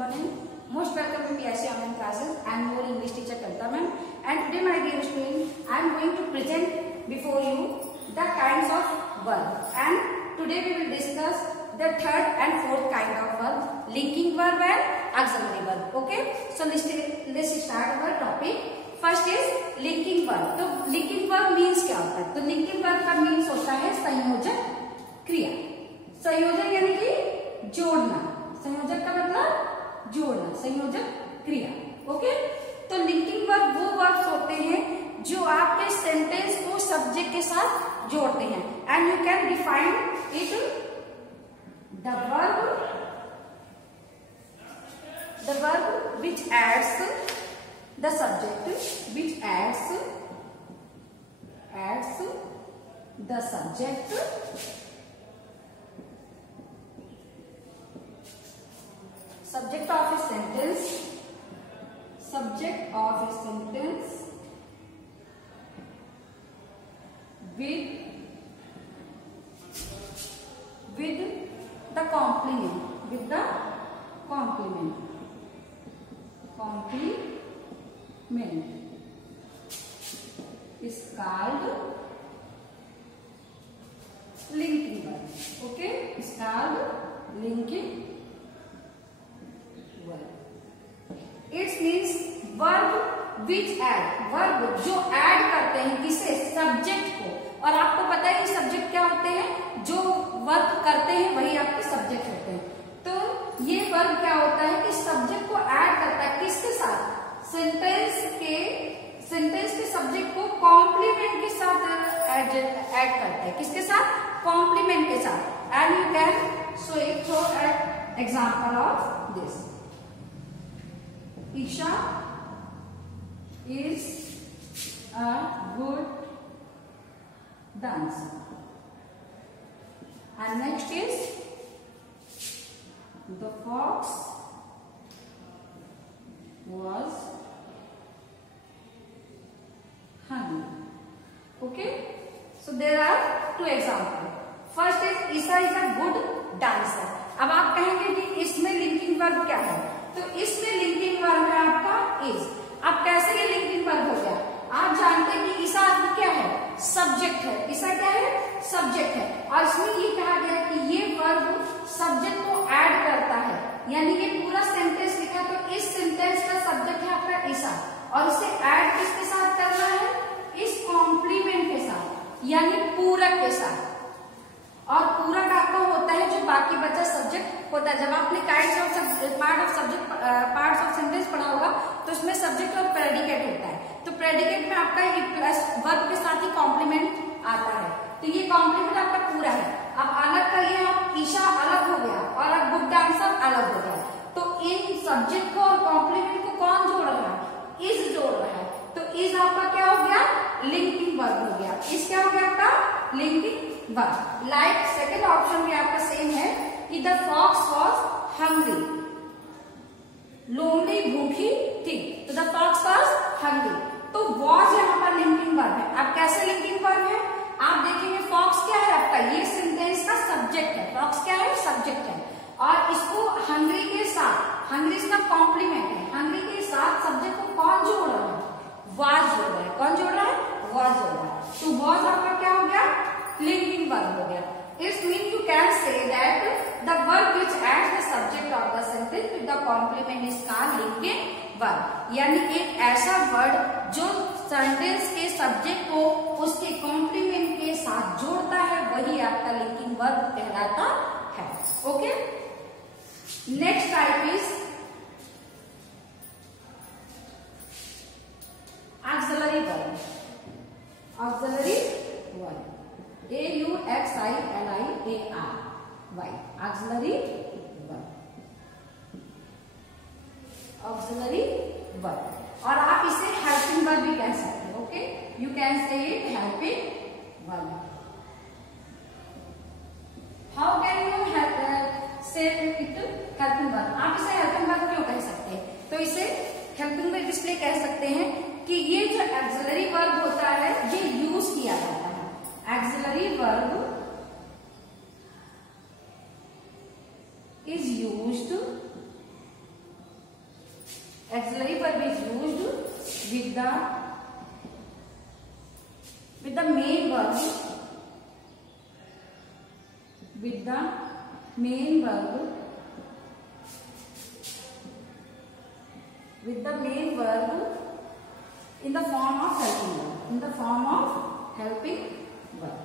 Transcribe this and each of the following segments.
morning. Most welcome to PSC online classes. I am your English teacher Kavita ma'am, and today my dear student, I am going to present before you the kinds of verb, and today we will discuss the third and fourth kind of verb, linking verb and auxiliary verb. Okay, so let's start our topic. First is linking verb. तो linking verb means क्या होता है? तो linking verb का means होता है संयोजक क्रिया. संयोजक यानी कि जोड़ना. संयोजक का मतलब जोड़ना, संयोजक क्रिया. ओके, तो लिंकिंग वर्ब वो वर्ब्स होते हैं जो आपके सेंटेंस को सब्जेक्ट के साथ जोड़ते हैं. And you can define it the verb which adds the subject, which adds the subject of a sentence, with the complement is called linking verb. Okay, is called linking verb. It means verb which add, verb जो add करते हैं किसे? Subject को. और आपको पता है कि सब्जेक्ट क्या होते हैं? जो वर्ब करते हैं वही आपके सब्जेक्ट होते हैं. तो ये वर्ब क्या होता है कि सब्जेक्ट को ऐड करता है किसके साथ? सेंटेंस के सब्जेक्ट को कॉम्प्लीमेंट के साथ ऐड करता है. किसके साथ? कॉम्प्लीमेंट के साथ. And you can show an example of this. Isha is a good dancer. And next is the fox was hungry. Okay, so there are two examples. First is Isha is a good dancer. अब आप कहेंगे कि इसमें linking verb क्या है? तो इसमें linking verb है आपका is. अब कैसे ये लिंकिंग वर्ब हो गया? आप जानते हैं कि ईशा क्या है? सब्जेक्ट है. ईशा क्या है? सब्जेक्ट है. और इसमें ये कहा गया कि ये वर्ब सब्जेक्ट को ऐड करता है. यानी कि पूरा सेंटेंस लिखा तो इस सेंटेंस का सब्जेक्ट है आपका ईशा, और इसे ऐड किसके साथ करना है? इस कॉम्प्लीमेंट के साथ, यानी पूरक के साथ. और पूरक आपका होता है जो बाकी बचा सब्जेक्ट होता है. जब आपने पार्ट्स ऑफ सेंटेंस पढ़ा होगा तो उसमें सब्जेक्ट और प्रेडिकेट होता है. तो प्रेडिकेट में आपका ये प्लस वर्ब के साथ ही कॉम्प्लीमेंट आता है. तो ये कॉम्प्लीमेंट आपका पूरा है. अब अलग करिए आप, ईशा अलग हो गया और अब गुड डांसर अलग हो गया. तो इन सब्जेक्ट को और कॉम्प्लीमेंट को कौन जोड़ रहा है? इज जोड़ रहा है. तो इज आपका क्या हो गया? लिंकिंग वर्ब हो गया. इस क्या हो गया आपका? Linking verb. Like second option भी आपका सेम है कि द फॉक्स वॉज हंग्री. लोमड़ी भूखी थी. तो द फॉक्स वॉज हंग्री. तो वॉज यहाँ पर लिंकिंग वर्ब है. अब कैसे लिंकिंग वर्ब है? आप देखेंगे फॉक्स क्या है आपका? ये सेंटेंस का सब्जेक्ट है. फॉक्स क्या है? सब्जेक्ट है. और इसको हंग्री के साथ, हंग्री इसका कॉम्प्लीमेंट है, हंग्री के साथ सब्जेक्ट को कौन जोड़ रहा है? वॉज जोड़ रहा है. कौन जोड़ रहा है? वॉज जोड़ रहा है. तो वॉज आपका क्या हो गया? लिंकिंग वर्ब हो गया. It means you can say that the verb which adds the subject of the sentence with the complement is called linking verb. यानी एक ऐसा वर्ड जो सेंटेंस के सब्जेक्ट को उसके कॉम्प्लीमेंट के साथ जोड़ता है वही आपका लिंकिंग वर्ब कहलाता है. Okay, next type is auxiliary verb. Auxiliary verb. AUXILIARY. Auxiliary verb. Auxiliary verb. और आप इसे हेल्पिंग वर्ब भी कह सकते हैं. Okay, you can say it helping verb. How can you से इट हेल्पिंग वर्ब? आप इसे हेल्पिंग वर्ब क्यों कह सकते हैं? तो इसे हेल्पिंग वर्ब इसलिए कह सकते हैं कि ये जो ऑक्सिलरी वर्ब होता है ये यूज किया जाता है. Auxiliary verb is used Auxiliary verb is used with the main verb, with the main verb in the form of helping verb, in the form of helping verb,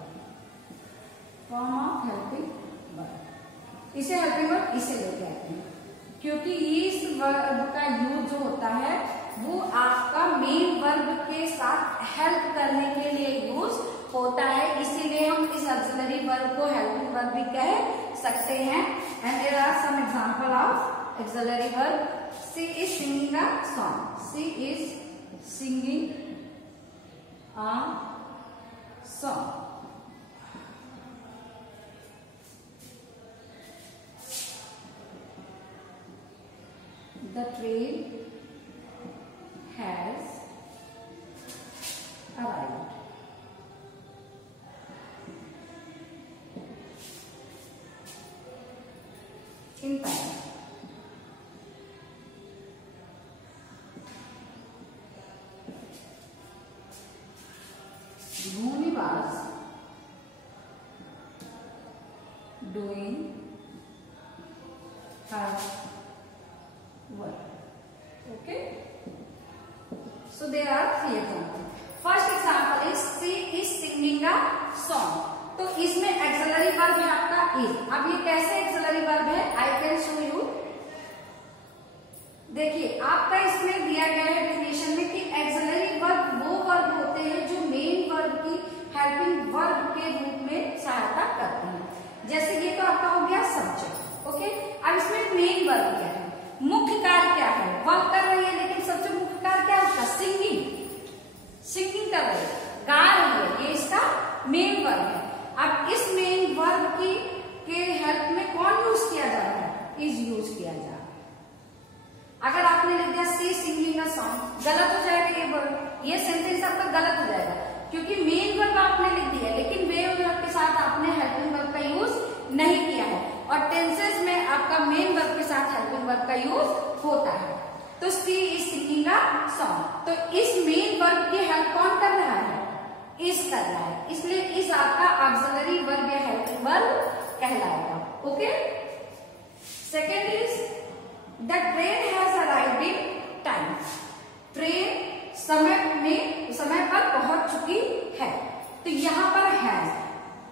इसे helping verb इसे लेके आते हैं, क्योंकि इस वर्ब का use जो होता है वो आपका मेन वर्ब के साथ हेल्प करने के लिए यूज होता है, इसीलिए हम इस ऑक्सिलरी वर्ब को हेल्पिंग वर्ब भी कह सकते हैं। And there are some example of auxiliary verb. She is singing a song, she is singing a song. The train has arrived. In time. Bhumi was doing her work. Okay. So there are three examples. First example is she is singing a song. तो इसमें axillary verb है आपका is. अब ये कैसे axillary verb है, I can show you. देखिए आपका इसमें दिया गया है डेफिनेशन में कि एक्सिलरी वर्ब वो वर्ब होते हैं जो मेन वर्ब की हेल्पिंग वर्ब के रूप में सहायता करते हैं। जैसे ये तो आपका हो गया सब्जेक्ट। ओके, अब इसमें मेन वर्ब क्या है, मुख्य कार्य क्या है, वर्ब कर रही है लेकिन सबसे मुख्य कार्य क्या है उसका, सिंगिंग कर रही है, गा रही है, ये इसका मेन वर्ब है। अब इस मेन वर्ब के हेल्प में कौन यूज किया जा रहा है, इज यूज किया जा रहा है। अगर आपने लिख दिया सी सिंगिंग अ सॉन्ग, गलत हो जाएगा ये वर्ब, ये सेंटेंस आपका गलत हो जाएगा, क्योंकि मेन वर्ब आपने लिख दिया लेकिन वे वर्ब के साथ आपने हेल्पिंग वर्ब का यूज नहीं किया है। और टेंसेस में आपका मेन वर्ब के साथ हेल्पिंग वर्ब का यूज होता है। तो she is singing a song, तो इस मेन वर्ब की हेल्प कौन कर रहा है, इज कर रहा है, इसलिए इस आपका ऑक्सिलरी वर्ब या हेल्पिंग वर्ब कहलाएगा। Okay, second is the train has arrived in time. Train समय पर पहुंच चुकी है। तो यहाँ पर हैज,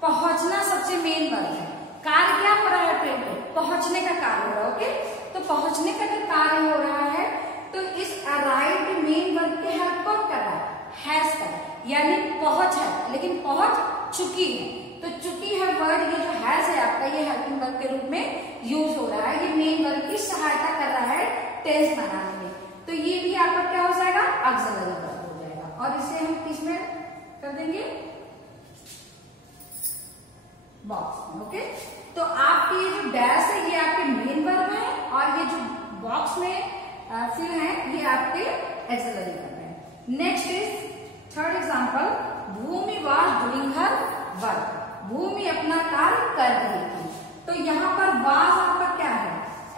पहुंचना सबसे मेन वर्ब है। कार्य क्या हो रहा है, ट्रेन पे पहुंचने का कार्य हो रहा है। ओके, तो पहुंचने का जो कार्य हो रहा है तो इस अराइव्ड मेन वर्ब के हेल्प कौन कर रहा है, हैज कर, यानी पहुंच है लेकिन पहुंच चुकी है। तो चुकी है वर्ड, ये जो हैज है आपका ये हेल्पिंग वर्ब के रूप में यूज हो रहा है, ये मेन वर्ब की सहायता कर रहा है टेंस बनाने में। तो ये भी आपका क्या हो जाएगा, ऑक्सिलरी वर्ब हो जाएगा। और इसे हम किसमें कर देंगे, बॉक्स में। ओके, तो आपकी ये जो डैश है ये आपके मेन वर्ब है और ये जो बॉक्स में फिल है ये आपके एक्सिलरी वर्ब है। Next is third example, Bhumi was doing her work. Bhumi अपना कार्य कर रही थी। तो यहाँ पर वाज आपका क्या है,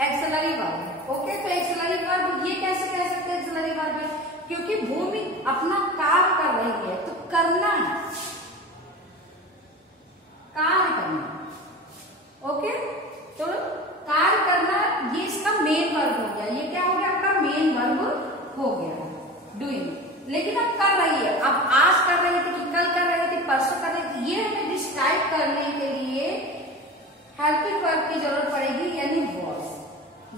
एक्सिलरी वर्ब है। ओके, तो एक्सिलरी वर्ब ये कैसे कह सकते हैं एक्सिलरी वर्ब है, क्योंकि भूमि अपना कार्य कर रही है, तो करना है, कार्य करना। ओके, तो कार्य करना ये इसका मेन वर्ब हो गया। ये क्या हो गया आपका मेन वर्ब हो गया डूइंग। लेकिन अब कर रही है, अब आज कर रही थी, कल कर रही थी, परसों कर रही थी, ये हमें डिस्क्राइब करने के लिए हेल्पिंग वर्ब की जरूरत पड़ेगी, यानी वॉज।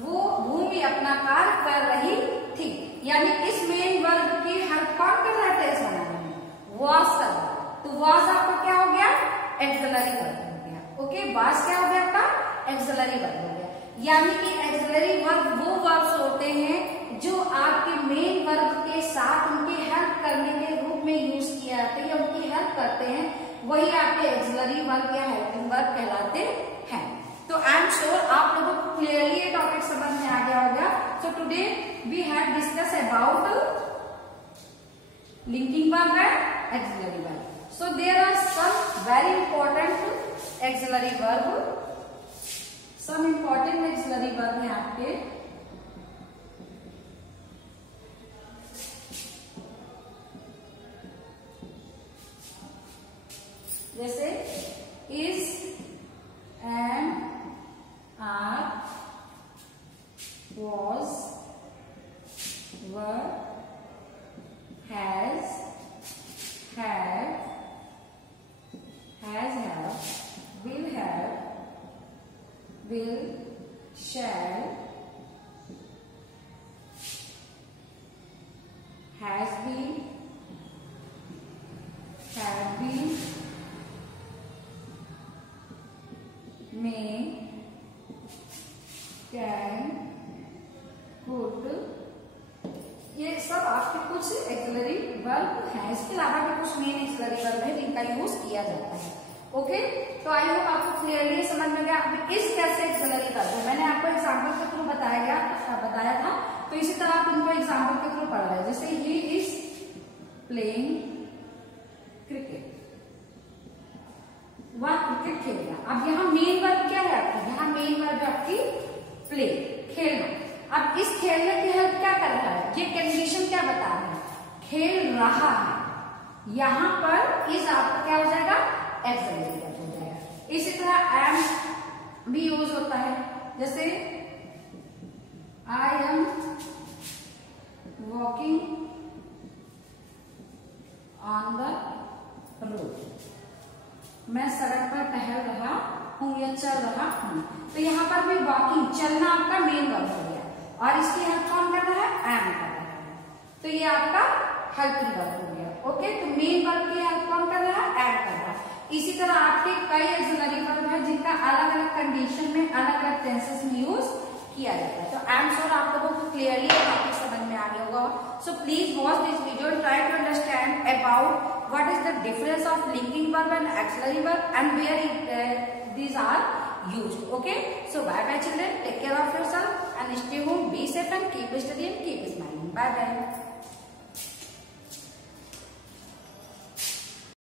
वो भूमि अपना कार्य कर रही थी, यानी इस मेन वर्ब की हेल्प कौन कर रहा है टेंस बनाने में, वॉज कर रहा है। तो वॉज आपका क्या हो गया, एक्सिलरी वर्ब हो गया। ओके, वॉज क्या हो गया आपका, एक्सिलरी वर्ब हो गया। यानी कि एक्सिलरी वर्ब वो वर्ब्स होते हैं जो आपके मेन वर्ब के साथ उनकी हेल्प करने के रूप में यूज किया जाता है या उनकी हेल्प करते हैं, वही आपके एक्सिलरी वर्ब या हेल्पिंग वर्ब कहलाते हैं। तो आई एम श्योर आप लोगों को क्लियरली ये टॉपिक समझ में आ गया होगा। So today we have discuss about linking verb and auxiliary verb. So there are some very important auxiliary verb, some important auxiliary verb है आपके was, were, has, had, has have, will have, will, shall, has been, have been, may, can, could, ये सब आपके कुछ axillary verb हैं। इसके अलावा भी कुछ मेन एक्सिलरी वर्ब है जिनका यूज किया जाता है। ओके, तो आई होप आपको क्लियरली समझ में गया। इस कैसे एक्सिलरी वर्ब है, मैंने आपको एग्जाम्पल के थ्रू बताया था, तो इसी तरह आप इनको एग्जाम्पल के थ्रू पढ़ रहे हैं। जैसे ही इज प्लेइंग क्रिकेट, वह क्रिकेट खेल रहा। अब यहाँ मेन वर्ब क्या है आपकी, यहाँ मेन वर्ब है आपकी प्ले, खेलना। अब इस खेलने की हेल्प क्या कर रहा है, ये कंडीशन क्या बता रहा है, खेल रहा है। यहां पर इस आपका क्या हो जाएगा, एक्सिलरी वर्ब हो जाएगा। इसी तरह एम भी यूज होता है, जैसे I am walking on the road, मैं सड़क पर टहल रहा हूं या चल रहा हूं। तो यहाँ पर भी वॉकिंग, चलना आपका मेन वर्ब हो गया, और इसकी हेल्प कौन कर रहा है, एम कर रहा है। तो ये आपका हेल्पिंग वर्ब हो गया। ओके, तो मेन वर्ब की हेल्प कौन कर रहा है, एम कर रहा है। इसी तरह आपके कई एक्सिलरी वर्ब है जिनका अलग अलग कंडीशन में, अलग अलग टेंसेस में यूज किया जाता है। तो आई एम श्योर आप लोगों को क्लियरली टॉपिक समझ में आ गया होगा। So please watch this video, try to understand about what is the difference of linking verb and auxiliary verb and where these are used. Okay, so bye bye children, take care of yourself and stay home, be safe and keep studying, keep smiling. Bye bye.